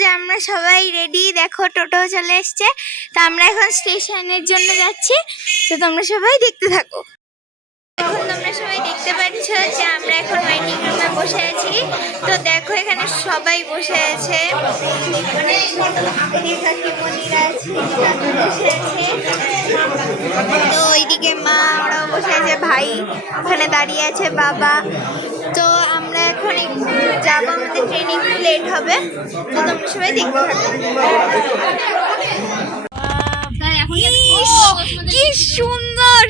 যে আমরা সবাই রেডি, দেখো টোটো চলে এসছে। তো আমরা এখন স্টেশনের জন্য যাচ্ছি, তো তোমরা সবাই দেখতে থাকো। এখন তোমরা সবাই দেখতে পাচ্ছ যে আমরা এখন ওয়েটিং রুমে বসে আছি। তো দেখো এখানে সবাই বসে আছে, তো ওইদিকে মা ওরাও বসে আছে, ভাই ওখানে দাঁড়িয়ে আছে, বাবা। তো আমরা এখন যাবো, আমাদের ট্রেন একটু লেট হবে, তো তোমরা সবাই দেখতে থাকো। কি সুন্দর,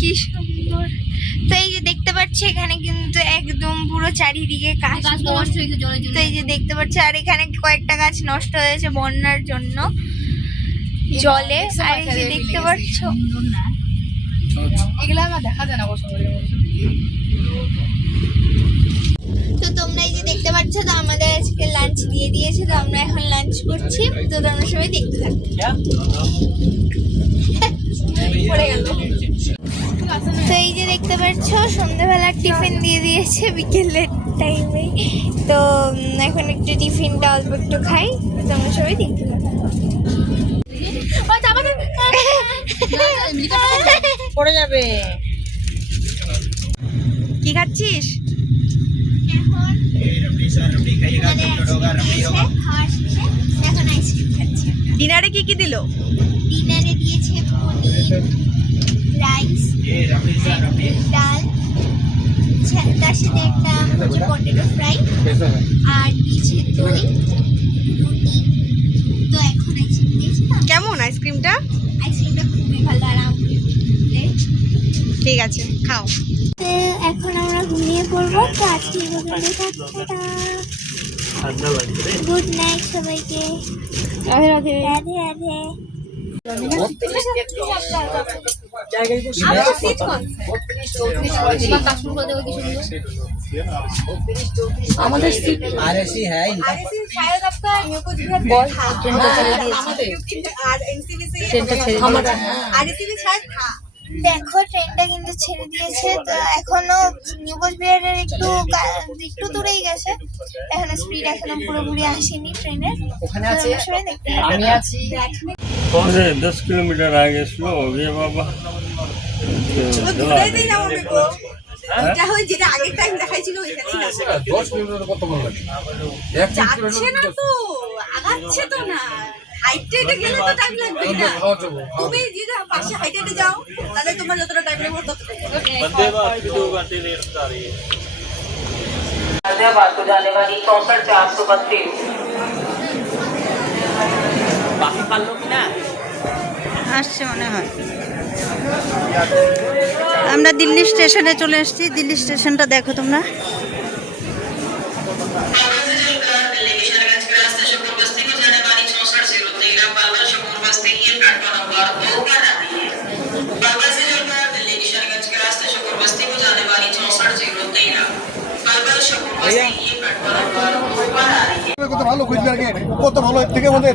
কি সুন্দর। তো এই যে দেখতে পাচ্ছি এখানে কিন্তু একদম পুরো চারিদিকে গাছ, তো এই যে দেখতে পাচ্ছি, আর এখানে কয়েকটা গাছ নষ্ট হয়েছে বন্যার জন্য জলে। আর এই যে দেখতে পাচ্ছ এগুলো আমার দেখা যায় না। তো তোমরা এই যে দেখতে পাচ্ছ, তো আমাদের আজকে লাঞ্চ দিয়ে দিয়েছে, তো আমরা এখন লাঞ্চ করছি, তো তোমরা সবাই দেখতে থাকো। পড়ে গেল। তো এই যে দেখতে পাচ্ছ সন্ধ্যাবেলার টিফিন দিয়ে দিয়েছে বিকেলের টাইমে, তো এখন একটু টিফিনটা অল্প একটু খাই, তোমরা সবাই দেখতে থাকো। পড়ে যাবে। কি খাচ্ছিস? এখন আইসক্রিম খাচ্ছি। ডিনারে কি কি দিল? ডিনারে দিয়েছে পনির, রাইস, ডাল, তার সাথে একটা পটেটো ফ্রাই, আর দিয়েছে দই, রুটি। তো এখন আইসক্রিম দিয়েছে না। কেমন আইসক্রিমটা? আইসক্রিমটা খুবই ভালো, আর ঠিক আছে, খাও। এখন আমরা ঘুমিয়ে পড়বো। তো আজকে গুড নাইট সবাইকে। রাধে রাধে রাধে রাধে। আমাদের आरएसी है शायद आपका कुछ भी बॉल ट्रेन चले दिए और एनसीबी से हमारा आरएसी भी शायद था। দেখো ট্রেনটা কিন্তু ছেড়ে দিয়েছে, তো এখনো নিউ কোচবিহারের একটু একটু দূরেই গেছে, এখনো স্পিড এখনো পুরোপুরি আসেনি ট্রেনের। ওখানে আছে আমি আছি 10 किलोमीटर आगे स्लो हो गया बाबा। দূরে দিই না মনে কো এটা হয় যেটা আগে টাইম দেখাইছিল ওইখানেই না। 10 কিলোমিটার কত বল লাগে? যাচ্ছে না তো, আগাচ্ছে তো না। হাইটে গেলে তো টাইম লাগবে না। তুমি যেটা পাশে হাইটে যাও তাহলে তোমার যতটা টাইম লাগবে ততটা। बंदे भारत की 2 घंटे देर से आ रही है। गाजियाबाद को जाने वाली 64-432 बाकी पालो की ना আসছে মনে হয়। আমরা দিল্লি স্টেশনে চলে এসেছি। দিল্লি স্টেশনটা দেখো তোমরা। কত ভালো খুঁজবে আর কি, কত ভালো এর থেকে আমাদের